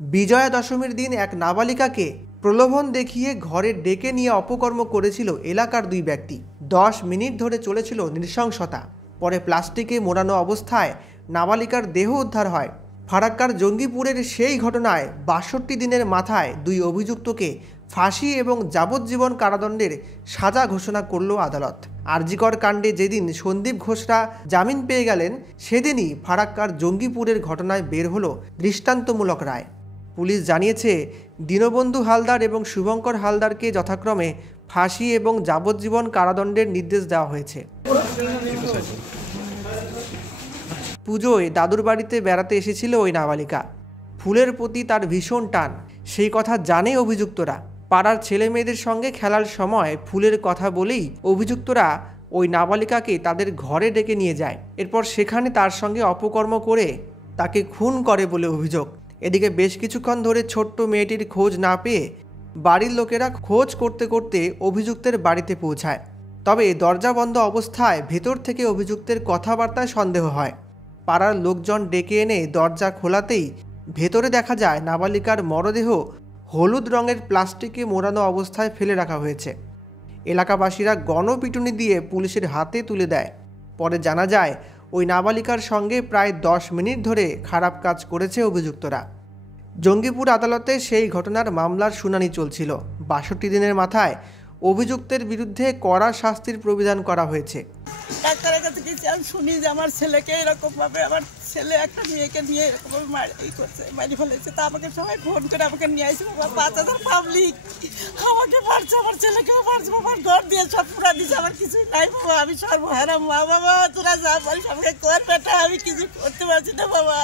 বিজয়া দশমীর দিন এক নাবালিকাকে প্রলোভন দেখিয়ে ঘরে ডেকে নিয়ে অপকর্ম করেছিল এলাকার দুই ব্যক্তি। 10 মিনিট ধরে চলেছিল নৃশংসতা। পরে প্লাস্টিকে মোড়ানো অবস্থায় নাবালিকার দেহ উদ্ধার হয়। ফারাক্কার জঙ্গিপুরের সেই ঘটনায় 62 দিনের মাথায় দুই অভিযুক্তকে ফাঁসি এবং যাবজ্জীবন কারাদণ্ডের সাজা ঘোষণা করল আদালত। আরজিকর কাণ্ডে যেদিন সন্দীপ ঘোষরা জামিন পেয়ে গেলেন, সেদিনই ফারাক্কার জঙ্গিপুরের ঘটনায় বের হলো দৃষ্টান্তমূলক রায়। পুলিশ জানিয়েছে, দীনবন্ধু হালদার এবং শুভঙ্কর হালদারকে যথাক্রমে ফাঁসি এবং যাবজ্জীবন কারাদণ্ডের নির্দেশ দেওয়া হয়েছে। পুজোয় দাদুর বাড়িতে বেড়াতে এসেছিল ওই নাবালিকা। ফুলের প্রতি তার ভীষণ টান, সেই কথা জানে অভিযুক্তরা। পাড়ার ছেলে মেয়েদের সঙ্গে খেলার সময় ফুলের কথা বলেই অভিযুক্তরা ওই নাবালিকাকে তাদের ঘরে ডেকে নিয়ে যায়। এরপর সেখানে তার সঙ্গে অপকর্ম করে তাকে খুন করে বলে অভিযোগ। এদিকে বেশ কিছুক্ষণ ধরে ছোট্ট মেয়েটির খোঁজ না পেয়ে বাড়ির লোকেরা খোঁজ করতে করতে অভিযুক্তের বাড়িতে পৌঁছায়। তবে দরজা বন্ধ অবস্থায় ভেতর থেকে অভিযুক্তের কথাবার্তায় সন্দেহ হয়। পাড়ার লোকজন ডেকে এনে দরজা খোলাতেই ভেতরে দেখা যায় নাবালিকার মরদেহ হলুদ রঙের প্লাস্টিকে মোড়ানো অবস্থায় ফেলে রাখা হয়েছে। এলাকাবাসীরা গণপিটুনি দিয়ে পুলিশের হাতে তুলে দেয়। পরে জানা যায়, ওই নাবালিকার সঙ্গে প্রায় 10 মিনিট ধরে খারাপ কাজ করেছে অভিযুক্তরা। জঙ্গিপুর আদালতে সেই ঘটনার মামলার শুনানি চলছিল। 62 দিনের মাথায় অভিযুক্তের বিরুদ্ধে কড়া শাস্তির প্রবিধান করা হয়েছে। ডাক্তারের কাছে গেছি, আমি শুনি যে আমার ছেলেকে এরকমভাবে, আমার ছেলে একটা মেয়েকে নিয়ে এরকমভাবে মারি ফেলেছে। তা আমাকে সবাই ফোন করে আমাকে নিয়ে আসছে। বাবা 5000 পাবলিক আমাকে মারছে, আমার ছেলেকেও মারছে, আমার ঘর দিয়ে সব পুরা দিচ্ছে, আমার কিছুই নাই বাবা। আমি সর্বহারা মা। বাবা তোরা যা পারিস আমাকে কর বেটা, আমি কিছু করতে পারছি না বাবা।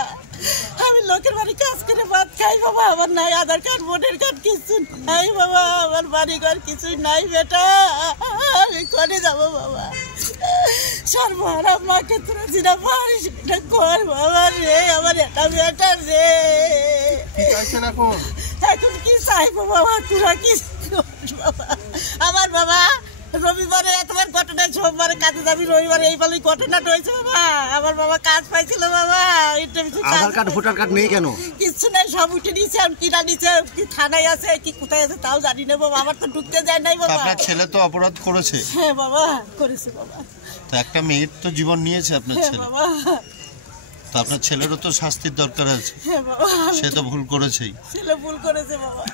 আমি লোকের বাড়ি কাজ করে ভাত খাই বাবা। আমার নাই আধার কার্ড, ভোটার কার্ড, কিছু নাই বাবা। আমার বাড়ি ঘর কিছুই নাই বেটা, আমি করে যাবো বাবা। সর্বহারা মাকে তোরা যেটা পারিস সেটা কর বাবা রে, আমার এটা বেটা রে। এখন কি চাইবো বাবা, তোরা কি বাবা? আমার বাবা রবিবারে এতবার ঘটনা, সোমবারে কাজে যাবি, রবিবারে এই বলেই ঘটনাটা হয়েছে বাবা। আমার বাবা কাজ পাইছিল বাবা। আধার কার্ড ভোটার কার্ড নেই কেন? কিছু নেই, সব উঠে নিয়েছে। আমি কিনা নিচে, কি থানায় আছে কি কোথায় আছে তাও জানি না বাবা। আমার তো ঢুকতে যায় নাই বাবা। আপনার ছেলে তো অপরাধ করেছে। হ্যাঁ বাবা করেছে বাবা। তো একটা মেয়ের তো জীবন নিয়েছে আপনার ছেলে। বাবা তো আপনার ছেলেরও তো শাস্তির দরকার আছে। হ্যাঁ বাবা, সে তো ভুল করেছেই। ছেলে ভুল করেছে বাবা।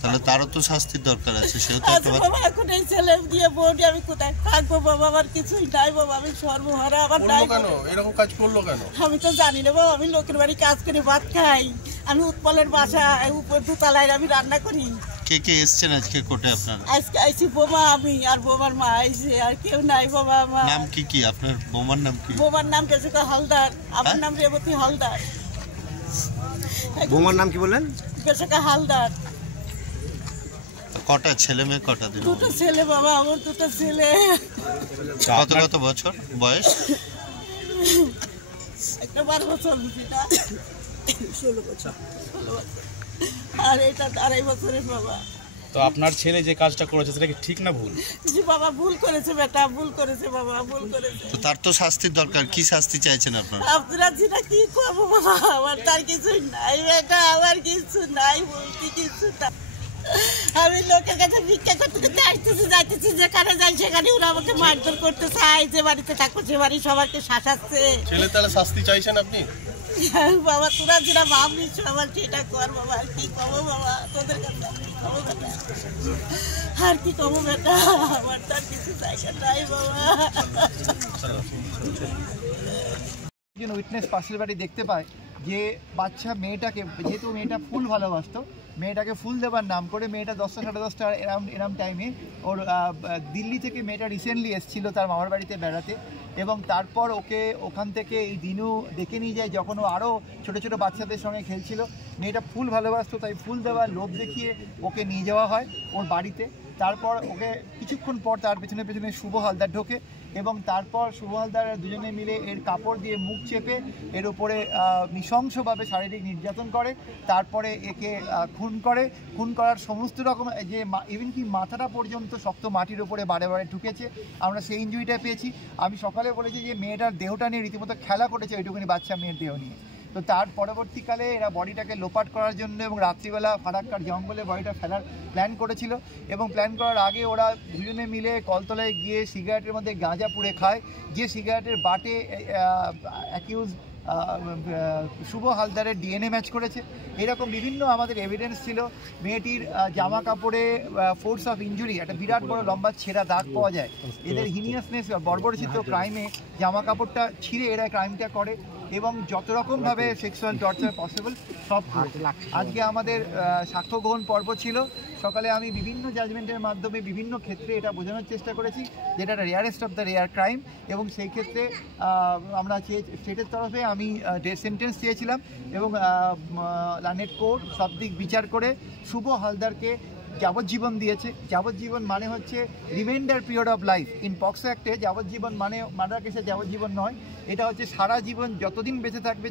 তাহলে তারও তো শাস্তির দরকার আছে। সেও তো একটা বাবা এখন এই ছেলে দিয়ে বউটি আমি কোথায় থাকবো বাবা? আমার কিছুই নাই বাবা, আমি সর্বহারা। আমার নাই। কেন এরকম কাজ করলো কেন আমি তো জানি না বাবা। আমি লোকের বাড়ি কাজ করে ভাত খাই। আমি উৎপলের বাসায় উপর দোতলায় আমি রান্না করি। কে কে এসছেন আজকে কোর্টে আপনার? আজকে আইছি বোমা, আমি আর বোমার মা আইছে, আর কেউ নাই বাবা। আমার নাম কি কি? আপনার বোমার নাম কি? বোমার নাম কেশুকা হালদার, আমার নাম রেবতী হালদার। বোমার নাম কি বললেন? কেশুকা হালদার। কটা ছেলে মেয়ে কটা দিন? দুটো ছেলে বাবা, আমার দুটো ছেলে। কত কত বছর বয়স? একটা 12 বছর, 16 বছর, আর এটা 2.5 বছরের বাবা। তো আপনার ছেলে যে কাজটা করেছে সেটা কি ঠিক না ভুল? জি বাবা, ভুল করেছে বেটা, ভুল করেছে বাবা, ভুল করেছে। তো তার তো শাস্তির দরকার। কি শাস্তি চাইছেন আপনারা? আপনারা যেটা কি করবো বাবা, আমার তার কিছুই নাই বেটা, আমার কিছু নাই, বলতে কিছু না। আমি লোকের কাছে ভিক্ষা করতে করতে আসতেছি, যাইতেছি, যেখানে যাই সেখানে ওরা আমাকে মারধর করতে চায়। যে বাড়িতে থাকবো সে বাড়ি সবাইকে শাসাচ্ছে। ছেলে তাহলে শাস্তি চাইছেন আপনি? বাবা তোরা যেটা ভাবলিস আমার সেটা কর বাবা। আর কি কমো বাবা তোদের কাছে, কমো বেটা, আর কি কমো বেটা, আমার তার কিছু জায়গা নাই বাবা। একজন উইটনেস পাশের বাড়ি দেখতে পায় যে বাচ্চা মেয়েটাকে, যেহেতু মেয়েটা ফুল ভালোবাসতো, মেয়েটাকে ফুল দেবার নাম করে মেয়েটা 10টা সাড়ে 10টা এরম টাইমে ওর দিল্লি থেকে মেয়েটা রিসেন্টলি এসেছিলো তার মামার বাড়িতে বেড়াতে, এবং তারপর ওকে ওখান থেকে এই দিনু ডেকে নিয়ে যায় যখন ও আরও ছোটো ছোটো বাচ্চাদের সঙ্গে খেলছিল। মেয়েটা ফুল ভালোবাসতো, তাই ফুল দেওয়ার লোভ দেখিয়ে ওকে নিয়ে যাওয়া হয় ওর বাড়িতে। তারপর ওকে কিছুক্ষণ পর তার পেছনে পেছনে শুভ হালদার ঢোকে, এবং তারপর শুভ হালদার দুজনে মিলে এর কাপড় দিয়ে মুখ চেপে এর উপরে নৃশংসভাবে শারীরিক নির্যাতন করে। তারপরে একে খুন করার সমস্ত রকম, যে ইভেন কি মাথাটা পর্যন্ত শক্ত মাটির উপরে বারে বারে ঢুকেছে, আমরা সেই ইনজুরিটা পেয়েছি। আমি সকালে বলেছি যে মেয়েটার দেহটা নিয়ে রীতিমতো খেলা করেছে ওইটুকুনি বাচ্চা মেয়ের দেহ নিয়ে। তো তার পরবর্তীকালে এরা বডিটাকে লোপাট করার জন্য এবং রাত্রিবেলা ফারাক্কার জঙ্গলে বডিটা ফেলার প্ল্যান করেছিল, এবং প্ল্যান করার আগে ওরা দুজনে মিলে কলতলায় গিয়ে সিগারেটের মধ্যে গাঁজা পুড়ে খায়, যে সিগারেটের বাটে অ্যাকিউজ শুভ হালদারের ডিএনএ ম্যাচ করেছে। এরকম বিভিন্ন আমাদের এভিডেন্স ছিল। মেয়েটির জামা কাপড়ে ফোর্স অফ ইনজুরি, একটা বিরাট বড় লম্বা ছেঁড়া দাগ পাওয়া যায়। এদের হিনিয়াসনেস বর্বরচিত ক্রাইমে জামা কাপড়টা ছিঁড়ে এরা ক্রাইমটা করে, এবং যত রকমভাবে সেক্সুয়াল টর্চার পসিবল সব। আজকে আমাদের সাক্ষ্য গ্রহণ পর্ব ছিল। সকালে আমি বিভিন্ন জাজমেন্টের মাধ্যমে বিভিন্ন ক্ষেত্রে এটা বোঝানোর চেষ্টা করেছি যে এটা rarest of the rare crime, এবং সেই ক্ষেত্রে আমরা স্টেটের তরফে আমি ডেথ সেন্টেন্স চেয়েছিলাম, এবং লানেট কোর্ট সব দিক বিচার করে শুভ হালদারকে যাবজ্জীবন দিয়েছে। যাবজ্জীবন মানে হচ্ছে remainder period of life. In POCSO অ্যাক্টে যাবজ্জীবন মানে মার্ডার কেসে যাবজ্জীবন নয়, এটা হচ্ছে সারা জীবন, যতদিন বেঁচে থাকবে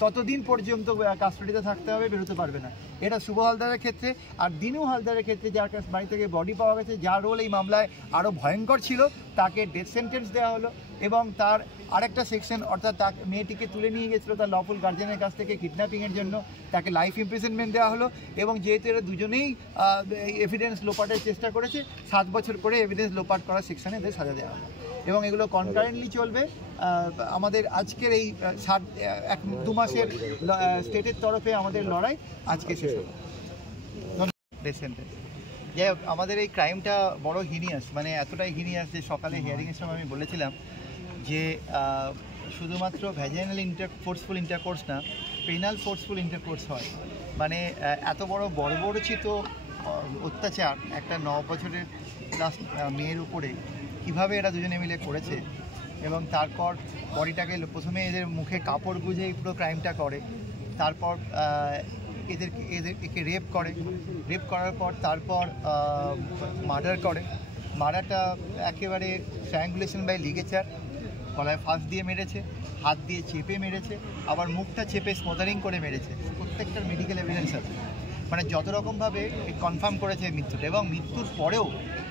ততদিন পর্যন্ত কাস্টাডিতে থাকতে হবে, বেরোতে পারবে না। এটা শুভ হালদারের ক্ষেত্রে। আর দিনু হালদারের ক্ষেত্রে, যার কাছে বাড়ি থেকে বডি পাওয়া গেছে, যার রোল এই মামলায় আরও ভয়ঙ্কর ছিল, তাকে ডেথ সেন্টেন্স দেওয়া হলো, এবং তার আরেকটা সেকশন, অর্থাৎ তাকে মেয়েটিকে তুলে নিয়ে গেছিলো তার লফুল গার্জেনের কাছ থেকে কিডন্যাপিংয়ের জন্য, তাকে লাইফ ইমপ্রিজনমেন্ট দেওয়া হলো, এবং যেহেতু এরা দুজনেই এভিডেন্স লোপাটের চেষ্টা করেছে, 7 বছর করে এভিডেন্স লোপাট করার সেকশনে এদের সাজা দেওয়া হলো, এবং এগুলো কনকারেন্টলি চলবে। আমাদের আজকের এই 2 মাসের স্টেটের তরফে আমাদের লড়াই আজকে শেষ হলো। Death sentence. যাই হোক, আমাদের এই ক্রাইমটা বড় হিনিয়াস, মানে এতটাই হিনিয়াস যে সকালে হিয়ারিংয়ের সময় আমি বলেছিলাম যে শুধুমাত্র ভ্যাজাইনাল ফোর্সফুল ইন্টারকোর্স না, পেনাল ফোর্সফুল ইন্টারকোর্স হয়। মানে এত বড় বর্বরচিত অত্যাচার একটা 9 বছরের মেয়ের উপরে কিভাবে এরা দুজনে মিলে করেছে, এবং তারপর বডিটাকে প্রথমে এদের মুখে কাপড় গুঁজে এই পুরো ক্রাইমটা করে, তারপর একে রেপ করার পর তারপর মার্ডার করে। মার্ডারটা একেবারে স্ট্র্যাঙ্গুলেশন বাই লিগেচার, গলায় ফাঁস দিয়ে মেরেছে, হাত দিয়ে চেপে মেরেছে, আবার মুখটা চেপে স্মোদারিং করে মেরেছে। প্রত্যেকটার মেডিকেল এভিডেন্স আছে, মানে যত রকমভাবে কনফার্ম করেছে মৃত্যুটা, এবং মৃত্যুর পরেও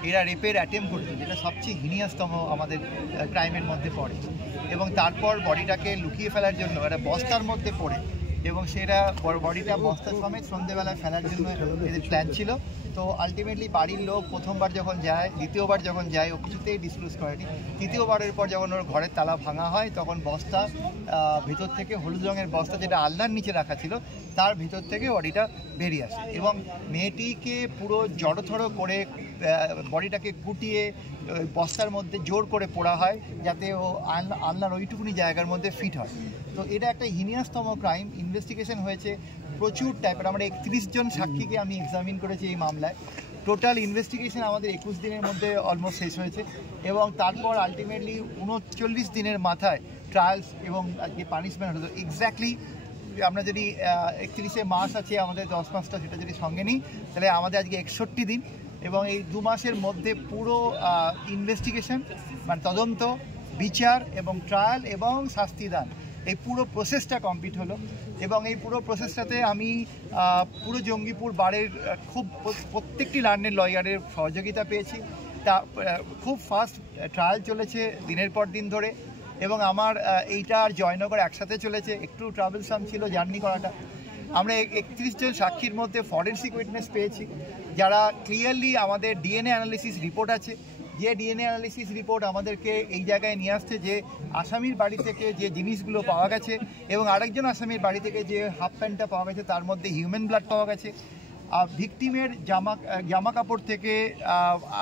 এরা রেপের অ্যাটেম্প করছে, যেটা সবচেয়ে হিনিয়াসতম আমাদের ক্রাইমের মধ্যে পড়ে। এবং তারপর বডিটাকে লুকিয়ে ফেলার জন্য এরা বস্তার মধ্যে পড়ে, এবং সেটা বডিটা বস্তা সমেত সন্ধ্যেবেলা ফেলার জন্য এদের প্ল্যান ছিল। তো আলটিমেটলি বাড়ির লোক প্রথমবার যখন যায়, দ্বিতীয়বার যখন যায়, ও কিছুতেই ডিসক্লোজ করেনি। তৃতীয়বারের পর যখন ওর ঘরের তালা ভাঙা হয়, তখন বস্তা ভিতর থেকে, হলুদ রঙের বস্তা যেটা আলনার নিচে রাখা ছিল, তার ভিতর থেকে বডিটা বেরিয়ে আসে, এবং মেয়েটিকে পুরো জড়োথড়ো করে বডিটাকে কুটিয়ে বস্তার মধ্যে জোর করে পোড়া হয়, যাতে ও আলনার ওইটুকুনি জায়গার মধ্যে ফিট হয়। তো এটা একটা হিনিয়াসতম ক্রাইম। ইনভেস্টিগেশন হয়েছে প্রচুর টাইপের। আমরা 31 জন সাক্ষীকে আমি এক্সামিন করেছি এই মামলায়। টোটাল ইনভেস্টিগেশন আমাদের 21 দিনের মধ্যে অলমোস্ট শেষ হয়েছে, এবং তারপর আলটিমেটলি 39 দিনের মাথায় ট্রায়ালস এবং আজকে পানিশমেন্ট হলো। এক্স্যাক্টলি আমরা যদি 31শে মার্চ আছে, আমাদের 10 মাসটা সেটা যদি সঙ্গে নিই, তাহলে আমাদের আজকে 61 দিন, এবং এই 2 মাসের মধ্যে পুরো ইনভেস্টিগেশন, মানে তদন্ত, বিচার এবং ট্রায়াল এবং শাস্তিদান, এই পুরো প্রসেসটা কমপ্লিট হলো। এবং এই পুরো প্রসেসটাতে আমি পুরো জঙ্গিপুর বারের প্রত্যেকটি লার্নের লয়ারের সহযোগিতা পেয়েছি। তা খুব ফাস্ট ট্রায়াল চলেছে দিনের পর দিন ধরে, এবং আমার এইটা আর জয়নগর একসাথে চলেছে। একটু ট্রাভেলসাম ছিল জার্নি করাটা। আমরা 31 জন সাক্ষীর মধ্যে ফরেন্সিক উইটনেস পেয়েছি, যারা ক্লিয়ারলি, আমাদের ডিএনএ অ্যানালিসিস রিপোর্ট আছে, যে ডিএনএ অ্যানালিসিস রিপোর্ট আমাদেরকে এই জায়গায় নিয়ে আসছে যে আসামির বাড়ি থেকে যে জিনিসগুলো পাওয়া গেছে, এবং আরেকজন আসামির বাড়ি থেকে যে হাফ প্যান্টটা পাওয়া গেছে, তার মধ্যে হিউম্যান ব্লাড পাওয়া গেছে। ভিকটিমের জামা কাপড় থেকে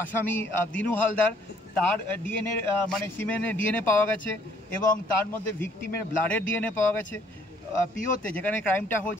আসামি দিনু হালদার, তার ডিএনএ মানে সিমেনের ডিএনএ পাওয়া গেছে, এবং তার মধ্যে ভিকটিমের ব্লাডের ডিএনএ পাওয়া গেছে। পিওতে, যেখানে ক্রাইমটা হয়েছে,